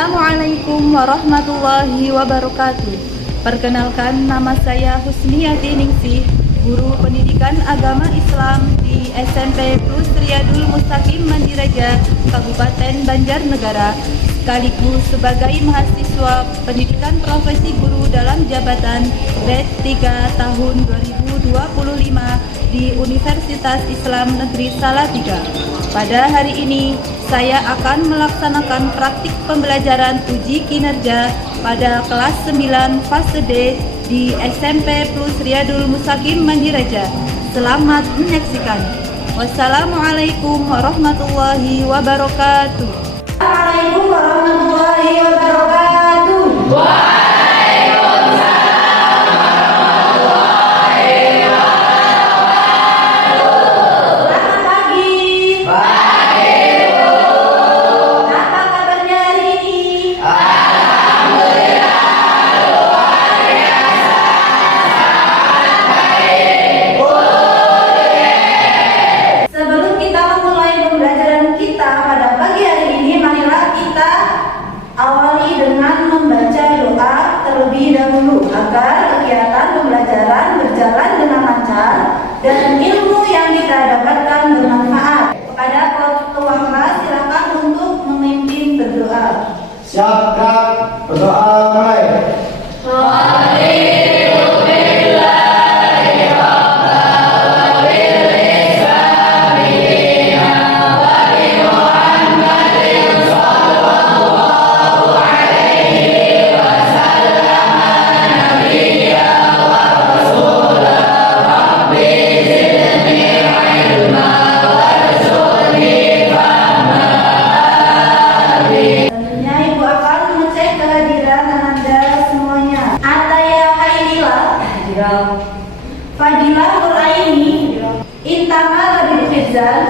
Assalamualaikum warahmatullahi wabarakatuh. Perkenalkan, nama saya Husniyati Ningsih, guru pendidikan agama Islam di SMP Plus Riyadul Mustaqim Mandireja, Kabupaten Banjarnegara, sekaligus sebagai mahasiswa pendidikan profesi guru dalam jabatan grade 3 tahun 2025 di Universitas Islam Negeri Salatiga. Pada hari ini, saya akan melaksanakan praktik pembelajaran uji kinerja pada kelas 9 fase D di SMP Plus Riyadul Mustaqim Mandireja. Selamat menyaksikan. Wassalamualaikum warahmatullahi wabarakatuh. Assalamualaikum warahmatullahi wabarakatuh. Agar kegiatan pembelajaran berjalan dengan lancar dan ilmu yang kita dapatkan bermanfaat. Kepada ketua kelas, silakan untuk memimpin berdoa. Siap, Kak. Berdoa mulai. Fadilah Nuraini, Intama Rabil Fizan,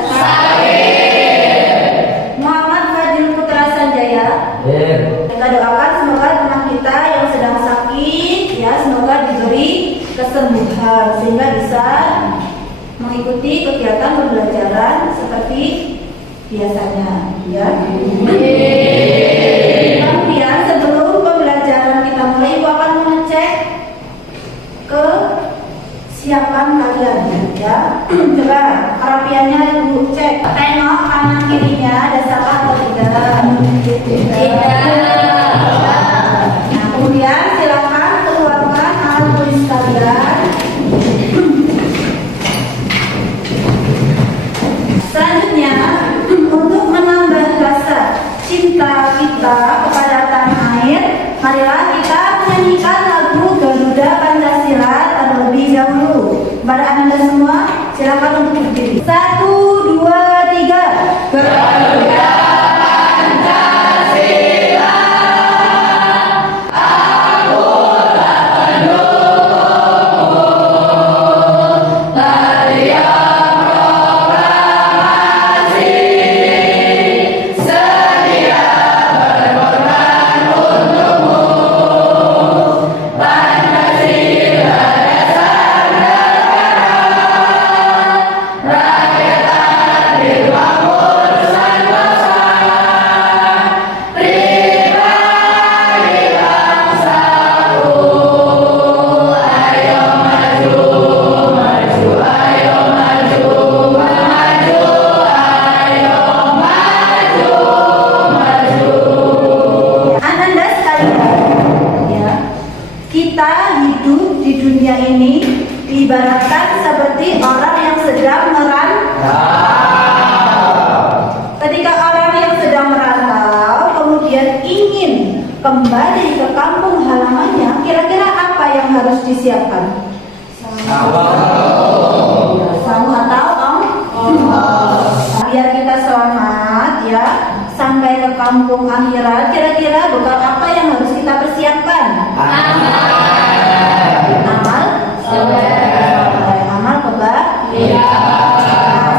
Muhammad Fadil Putra Sanjaya. Kita doakan semoga teman kita yang sedang sakit, ya semoga diberi kesembuhan sehingga bisa mengikuti kegiatan pembelajaran seperti biasanya. Ya. Kemudian sebelum pembelajaran kita mulai, Ibu akan mengecek kesiapan kalian, ya. Coba kerapiannya Ibu cek, tengok kanan kirinya ada salah atau tidak. Nah, kemudian silakan keluarkan alat tulis kalian. Selanjutnya, untuk menambah rasa cinta kita kepada tanah air, marilah kita menyanyikan lagu Garuda Pancasila terlebih dahulu. Kepada Anda semua, silakan untuk berdiri. 1, 2, 3. Garuda Pancasila, aku tak pendukung teriak proklamasi, sedia berkorban untukmu. Pancasila dasar negara, rakyat adil makmur sentosa, pribadi bangsaku. Ayo maju, maju, ayo maju, maju, ayo maju, maju. Ananda sekalian, ya, kita hidup di dunia ini diibaratkan seperti orang yang sedang merantau. Ketika orang yang sedang merantau kemudian ingin kembali ke kampung halamannya, kira-kira apa yang harus disiapkan? Samu atau biar kita selamat, ya, sampai ke kampung akhirat. Kira-kira bekal apa yang harus kita persiapkan? Amal kebajikan.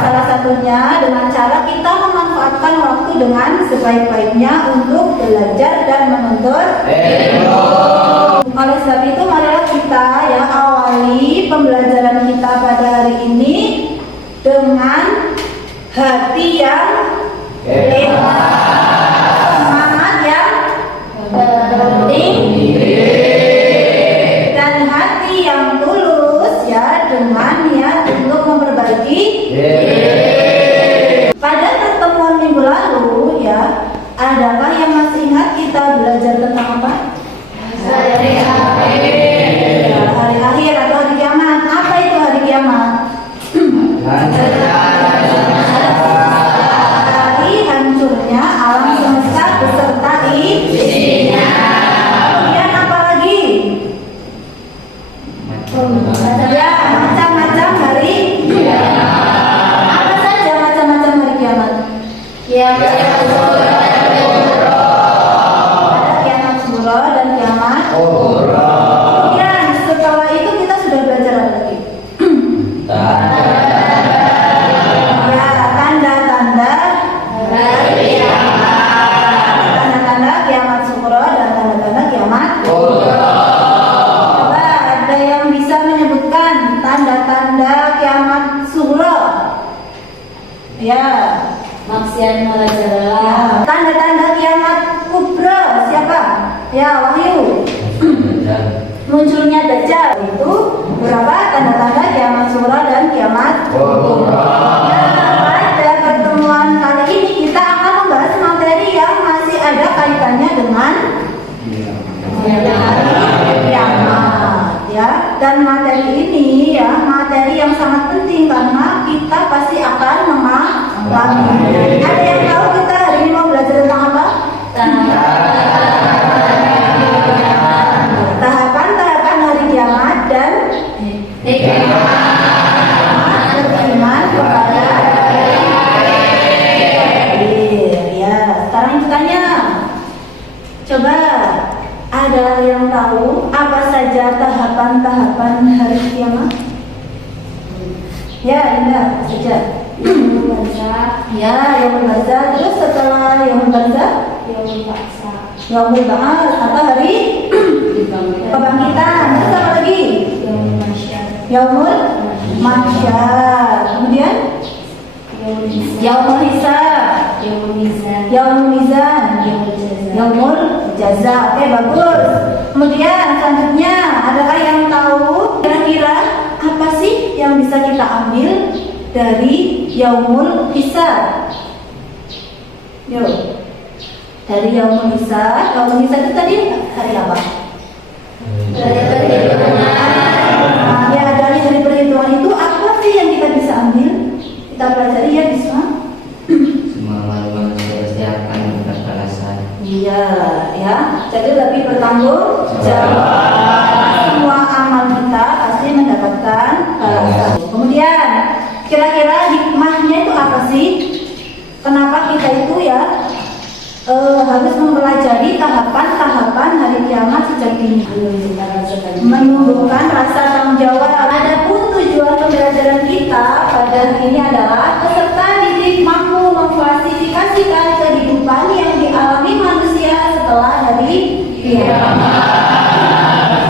Salah satunya dengan cara kita memanfaatkan waktu dengan sebaik-baiknya untuk belajar dan menuntut ilmu. Oleh sebab itu, marilah kita, ya, awali pembelajaran kita pada hari ini dengan hati yang semangat yang ingat kita belajar tentang apa? Hari akhir atau hari kiamat. Apa itu hari kiamat? Hari hancurnya alam semesta beserta isinya. Kemudian apa lagi? Ya, macam-macam hari kiamat. Apa saja macam-macam hari kiamat? Ada kiamat sughra dan kiamat kubra. Kemudian setelah itu kita sudah belajar apa lagi? Ya, tanda-tanda hari kiamat. Tanda-tanda kiamat sughra dan tanda-tanda kiamat kubra. Coba ada yang bisa menyebutkan tanda-tanda kiamat sughra? Ya. Maksiat merajalela. Ya. Tanda-tanda kiamat kubra siapa? Ya, Wahyu. Munculnya Dajjal. Itu berapa tanda-tanda kiamat sughra dan kiamat kubra. Nah, pada pertemuan kali ini kita akan membahas materi yang masih ada kaitannya dengan kiamat, ya. Dan materi ini ya materi yang sangat penting karena kita pasti akan mengalami. Ada yang tahu kita hari ini mau belajar tentang apa? Tahapan-tahapan hari kiamat dan beriman kepada ya. Sekarang kita tanya, coba ada yang tahu apa saja tahapan-tahapan hari kiamat? Ya, Indah saja. Ya, Yaumul Barzah. Terus setelah Yaumul Barzah, Yaumul Ba'ats atau hari kebangkitan. Terus apa lagi? Yaumul Mahsyar. Kemudian Yaumul Hisab, Yaumul Mizan, Yaumul Jaza. Oke, bagus. Kemudian selanjutnya, adakah yang tahu kira-kira apa sih yang bisa kita ambil dari Yaumul Hisab? Yuk. Dari Yaumul Hisab. Yaumul Hisab itu tadi hari apa? Ya, dari perhitungan itu apa sih yang kita bisa ambil? Kita pelajari ya, Bisma. Semua manusia pasti akan mendapat balasan. Iya, ya. Jadi lebih bertanggung jawab. Semua amal kita pasti mendapatkan balasan. Kemudian, kira-kira hikmahnya itu apa sih? Kenapa kita itu ya harus mempelajari tahapan-tahapan hari kiamat sejak dini? Menumbuhkan rasa tanggung jawab. Adapun tujuan pembelajaran kita pada hari ini adalah peserta didik mampu memklasifikasikan kehidupan yang dialami manusia setelah hari kiamat.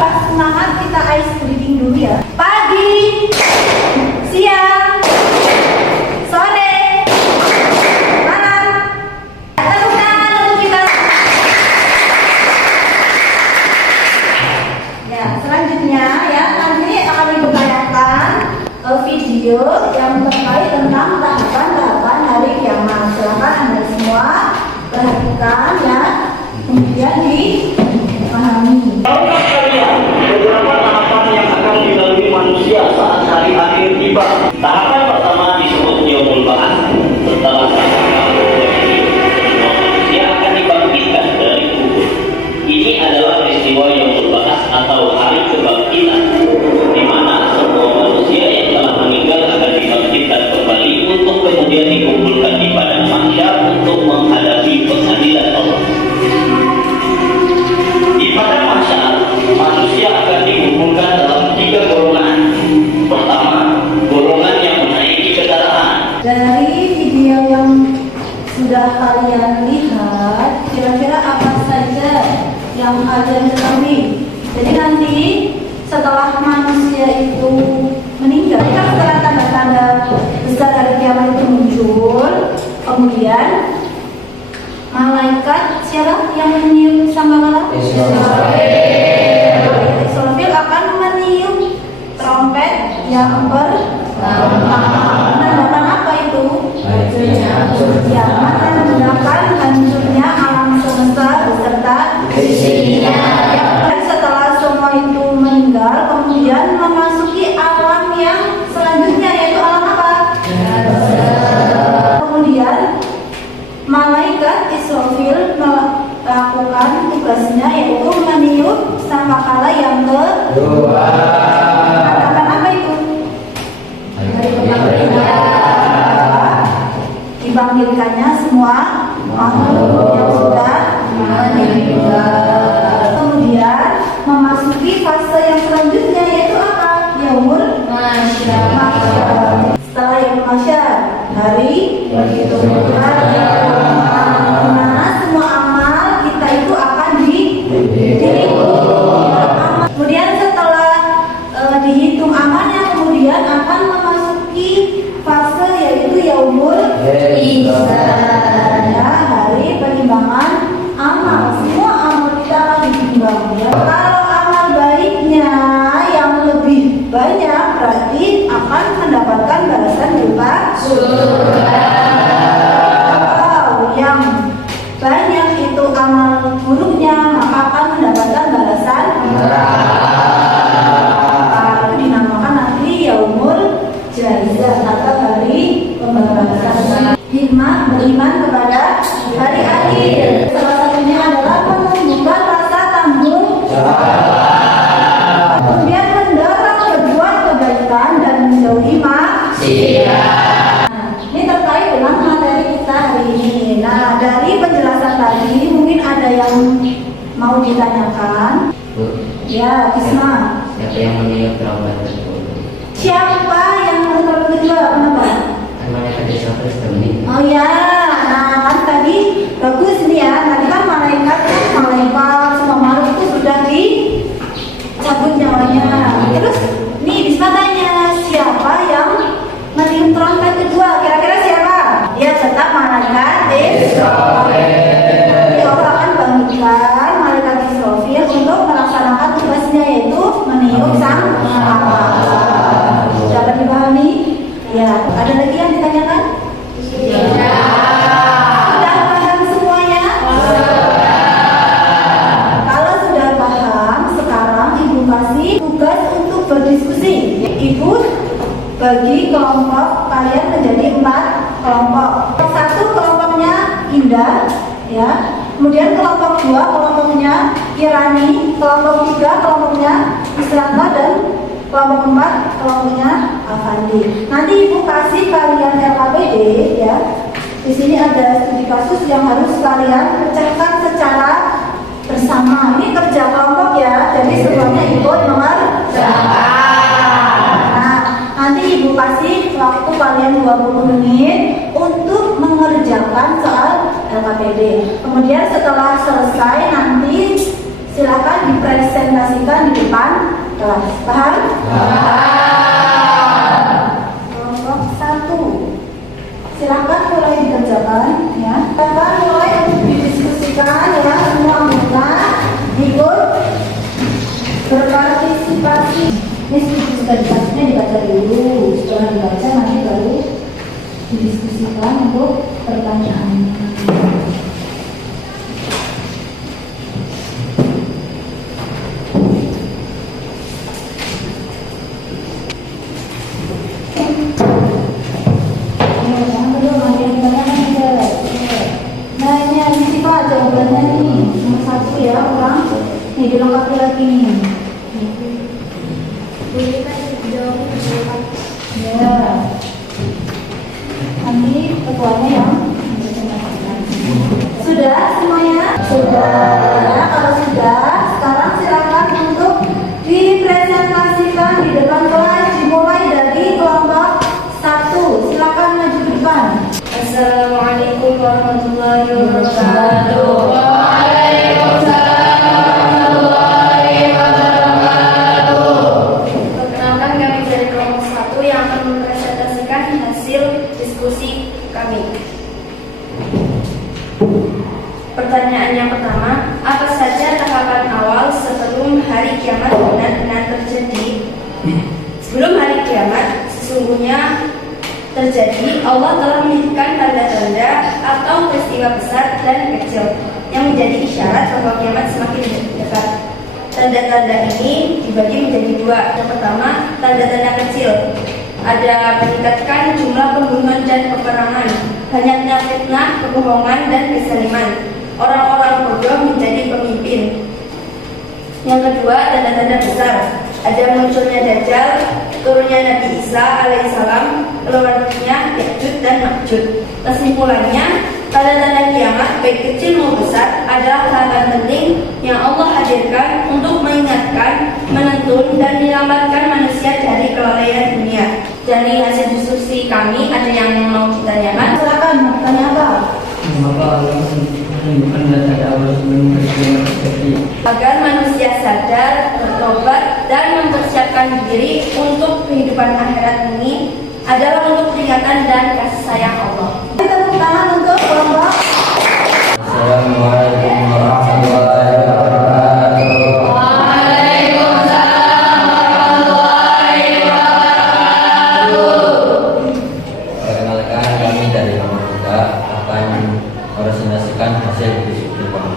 Pas semangat kita ice breathing dulu ya. Pagi, siang, sore, malam. Tepuk tangan untuk kita. Ya, selanjutnya ya, nanti akan dipertanyakan video yang terkait tentang tahapan-tahapan hari kiamat. Silakan Anda semua perhatikan ya, kemudian dipahami. Tahukah kalian beberapa tahapan yang akan dilalui manusia saat hari akhir tiba? Tahapan pertama disebut Yaumul Ba'ats. Setelah tahapan ini, semua manusia akan dibangkitkan dari kubur. Ini adalah peristiwa Yaumul Ba'ats atau hari kebangkitan, di mana semua manusia yang telah meninggal akan dibangkitkan kembali untuk kemudian dikumpulkan di padang mahsyar untuk menghadapi pengadilan Allah. Di padang mahsyar, manusia akan dikumpulkan dalam 3 golongan. Pertama, golongan yang menaiki kendaraan. Dari video yang sudah kalian lihat, kira-kira apa saja yang kalian ketahui? Jadi nanti setelah manusia itu meninggal, kan setelah tanda-tanda besar hari kiamat itu muncul, kemudian malaikat siapa yang meniup sangkakala? Israfil akan meniup trompet yang menandakan apa itu? Ya, menandakan hancurnya alam semesta Dan setelah semua itu meninggal, kemudian memasuki alam yang selanjutnya, yaitu alam apa? Kemudian malaikat Israfil melakukan tugasnya, yaitu meniup sangkakala yang kedua. Katakan apa itu? Dibangkitkannya semua makhluk yang sudah meninggal. Kemudian memasuki fase yang selanjutnya, yaitu apa? Yaumul Mahsyar. Setelah Yaumul Mahsyar, hari mana semua amal kita itu akan dihitung. Kemudian setelah dihitung amalnya, kemudian akan memasuki fase yaitu Yaumul Hisab, ya, hari penimbangan amal. Semua amal kita akan ditimbang, ya. Kalau amal baiknya yang lebih banyak, berarti akan mendapatkan balasan berupa surga. Kalau yang banyak itu amal buruknya, maka akan mendapatkan balasan neraka. Itu dinamakan nanti Yaumul Jaza atau hari pembalasan. Hikmah beriman kepada hari akhir, salah satunya adalah menumbuhkan rasa tanggung jawab, kemudian mendorong berbuat kebaikan dan menjauhi maksiat. Ini terkait dengan materi kita hari ini. Nah, dari penjelasan tadi mungkin ada yang mau ditanyakan. Bu, Ya, Isma. siapa yang meniup trompet tersebut? Siapa yang menurut kedua? Kenapa? Kan malaikat Israfil sudah meninggal. Oh ya, nah kan tadi bagus nih ya. Tadi kan malaikat semua makhluk itu sudah dicabut nyawanya. Terus nih Bisma tanya, siapa yang meniup trompet kedua? Kira-kira siapa? Ya tetap malaikat Israfil. Nanti Allah akan bangkitkan malaikat Israfil untuk melaksanakan tugasnya, yaitu meniup sangkakala. Dapat dipahami? Ya, ada lagi yang ditanyakan? Sudah paham semuanya? Kalau sudah paham, sekarang Ibu kasih tugas untuk berdiskusi. Ibu bagi kelompok kalian menjadi 4 kelompok. Satu kelompoknya Indah, ya. Kemudian kelompok 2 kelompoknya Kirani, kelompok 3 kelompoknya Isranto, dan kelompok 4 kelompoknya Afandi. Nanti Ibu kasih kalian LKPD, ya. Di sini ada studi kasus yang harus kalian pecahkan secara bersama. Ini kerja kelompok ya, jadi semuanya ikut mengerjakan. Nah, nanti Ibu kasih waktu kalian 20 menit untuk mengerjakan soal LKPD. Kemudian setelah selesai nanti silakan dipresentasikan di depan kelas. Paham? Kelompok 1. Silakan mulai dikerjakan, ya. Silakan mulai untuk didiskusikan, ya. Semua anggota ikut berpartisipasi. Ini sudah dibaca dulu. Setelah dibaca nanti baru didiskusikan untuk pertanyaannya. Nah, ini ada siapa jawabannya nih? Nomor 1 ya, orang. Nih dilengkapi lagi nih. Ya. Nanti ketuanya yang sudah semuanya? Sudah. Ya, kalau sudah, sekarang silakan untuk dipresentasikan di depan kelas, dimulai dari kelompok 1. Silakan maju ke depan. Assalamualaikum warahmatullahi wabarakatuh. Perkenalkan, kami dari kelompok 1 yang akan mempresentasikan hasil diskusi kami. Pertanyaan yang pertama, apa saja tahapan awal sebelum hari kiamat benar-benar terjadi? Sebelum hari kiamat sesungguhnya terjadi, Allah telah menitipkan tanda-tanda atau peristiwa besar dan kecil. yang menjadi isyarat bahwa kiamat semakin dekat. Tanda-tanda ini dibagi menjadi dua. Yang pertama, tanda-tanda kecil. Ada meningkatkan jumlah pembunuhan dan peperangan, banyaknya fitnah, kebohongan, dan kezaliman. Orang-orang bodoh menjadi pemimpin. Yang kedua, tanda-tanda besar. Ada munculnya Dajjal, turunnya Nabi Isa alaihissalam, keluarnya Ya'juj dan Ma'juj. Kesimpulannya, tanda-tanda kiamat baik kecil maupun besar adalah hal penting yang Allah hadirkan untuk mengingatkan, menuntun dan menyelamatkan manusia dari kelalaian dunia. Dari hasil diskusi kami, ada yang mau ditanyakan? Silakan, mau tanya apa? Mengapa Allah menunjukkan tanda awal sebelum kiamat terjadi? Agar manusia sadar, bertobat, dan mempersiapkan diri untuk kehidupan akhirat ini adalah untuk peringatan dan kasih sayang Allah. Tepuk tangan untuk kelompok. Assalamualaikum warahmatullahi wabarakatuh. Perkenalkan, kami dari Mama Muda akan meresentasikan hasil diskusi kami.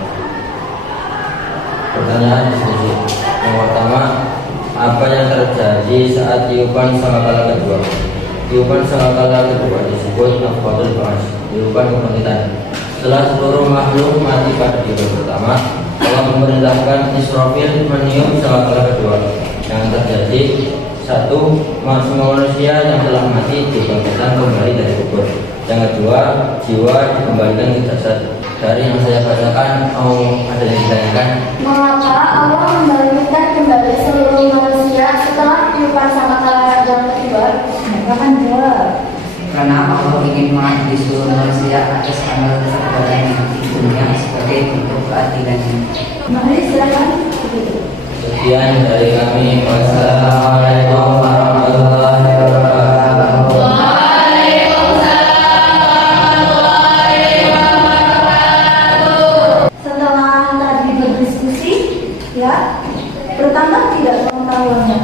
Pertanyaan diskusi yang pertama, apa yang terjadi saat tiupan sangkakala kedua? Tiupan sangkakala kedua disebut nafkhatul ba'ats, tiupan kebangkitan. Setelah seluruh makhluk mati pada tiupan pertama, Allah memerintahkan Israfil meniup sangkakala kedua. Yang terjadi, satu, semua manusia yang telah mati dibangkitkan kembali dari kubur. Yang kedua, jiwa dikembalikan ke jasad. Dari yang saya bacakan, ada yang ditanyakan? Mengapa Allah membangkitkan kembali seluruh manusia setelah tiupan sangkakala yang kedua? Silakan jawab. Karena Allah ingin mengadili seluruh manusia atas amal perbuatan di dunia sebagai bentuk keadilannya. Mari silakan. Sekian dari kami. Wassalamualaikum warahmatullahi wabarakatuh. Setelah tadi berdiskusi, ya, bertambah tidak pengetahuannya?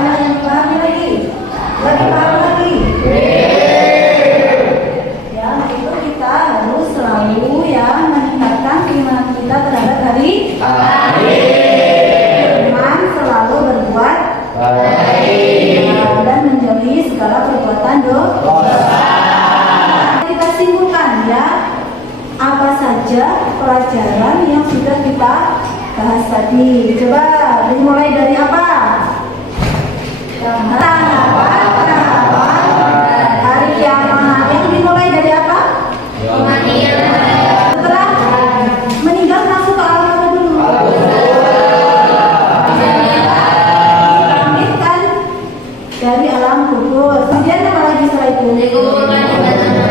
Ada yang paham lagi? Lagi paham lagi? Ya, itu kita harus selalu ya meningkatkan keimanan kita terhadap hari. Dengan selalu berbuat baik dan menjauhi segala perbuatan dosa. Kita simpulkan ya, apa saja pelajaran yang sudah kita bahas tadi. Coba dimulai dari apa? Hari kiamat. Yang dimulai dari apa? Setelah meninggal masuk ke alam apa dulu? Dipanggilkan dari alam kubur. Kemudian apa lagi setelah itu?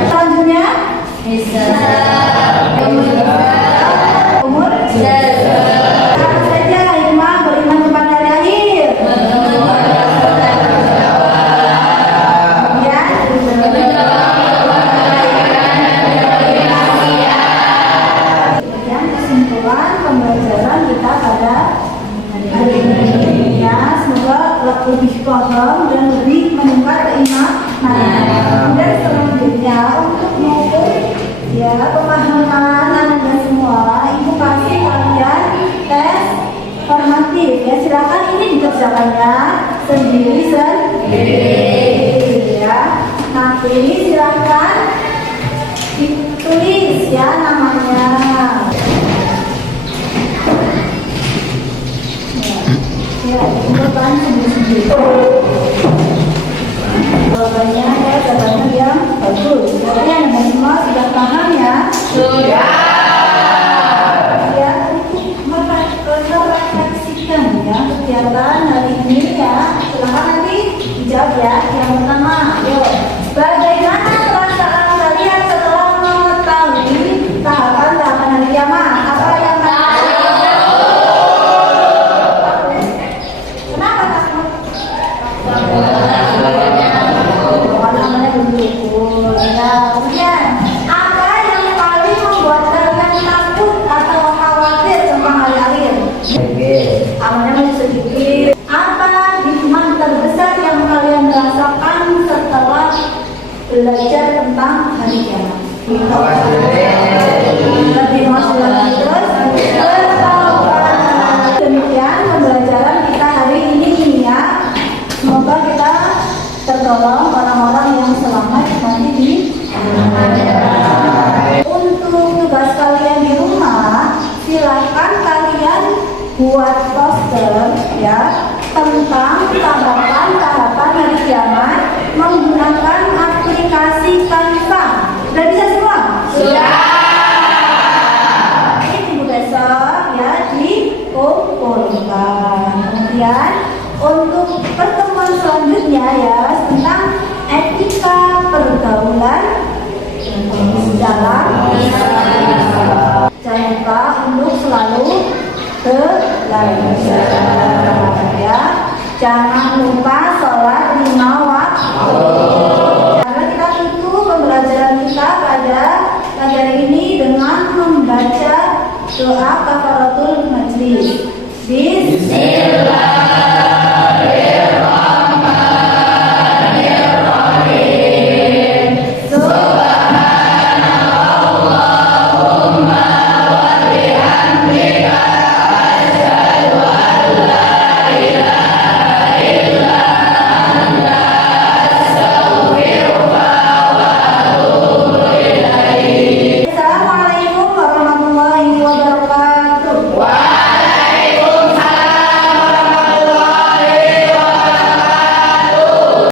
Selanjutnya umur apa saja hikmah beriman kepada hari akhir. Kemudian kesimpulan pembelajaran kita pada hari ini ya, semoga lebih paham dan lebih meningkat keimanan. Dan selanjutnya untuk mengukur ya pemahaman Anda semua, Ibu kasih kalian tes formatif ya, silakan ini dikerjakannya sendiri ya. Nanti silakan ditulis ya namanya. Ya, jawaban sendiri-sendiri. Jawabannya ya, jawabannya yang bagus. Jawabannya yang semua sudah paham ya? Sudah. Ya, untuk merefleksikan ya kegiatan hari ini ya. Silahkan nanti dijawab ya. Yang pertama, ayo. Bagaimana perasaan kalian setelah mengetahui tahapan-tahapan hari kiamat? Apa yang kenapa takut? Namanya bersyukur. Ya, kemudian apa yang paling membuat kalian takut atau khawatir tentang hari akhir? Amalnya masih sedikit. Apa hikmah terbesar yang kalian rasakan silahkan kalian buat poster ya tentang tahapan-tahapan hari kiamat menggunakan aplikasi Canva. Sudah bisa semua? Sudah. Ini minggu besok ya dikumpulkan. Kemudian untuk pertemuan selanjutnya ya tentang etika pergaulan dalam jangan lupa untuk selalu belajar ya. Jangan lupa sholat 5 waktu. Karena kita tutup pembelajaran kita pada pagi ini dengan membaca doa kafaratul majlis. Bismillah.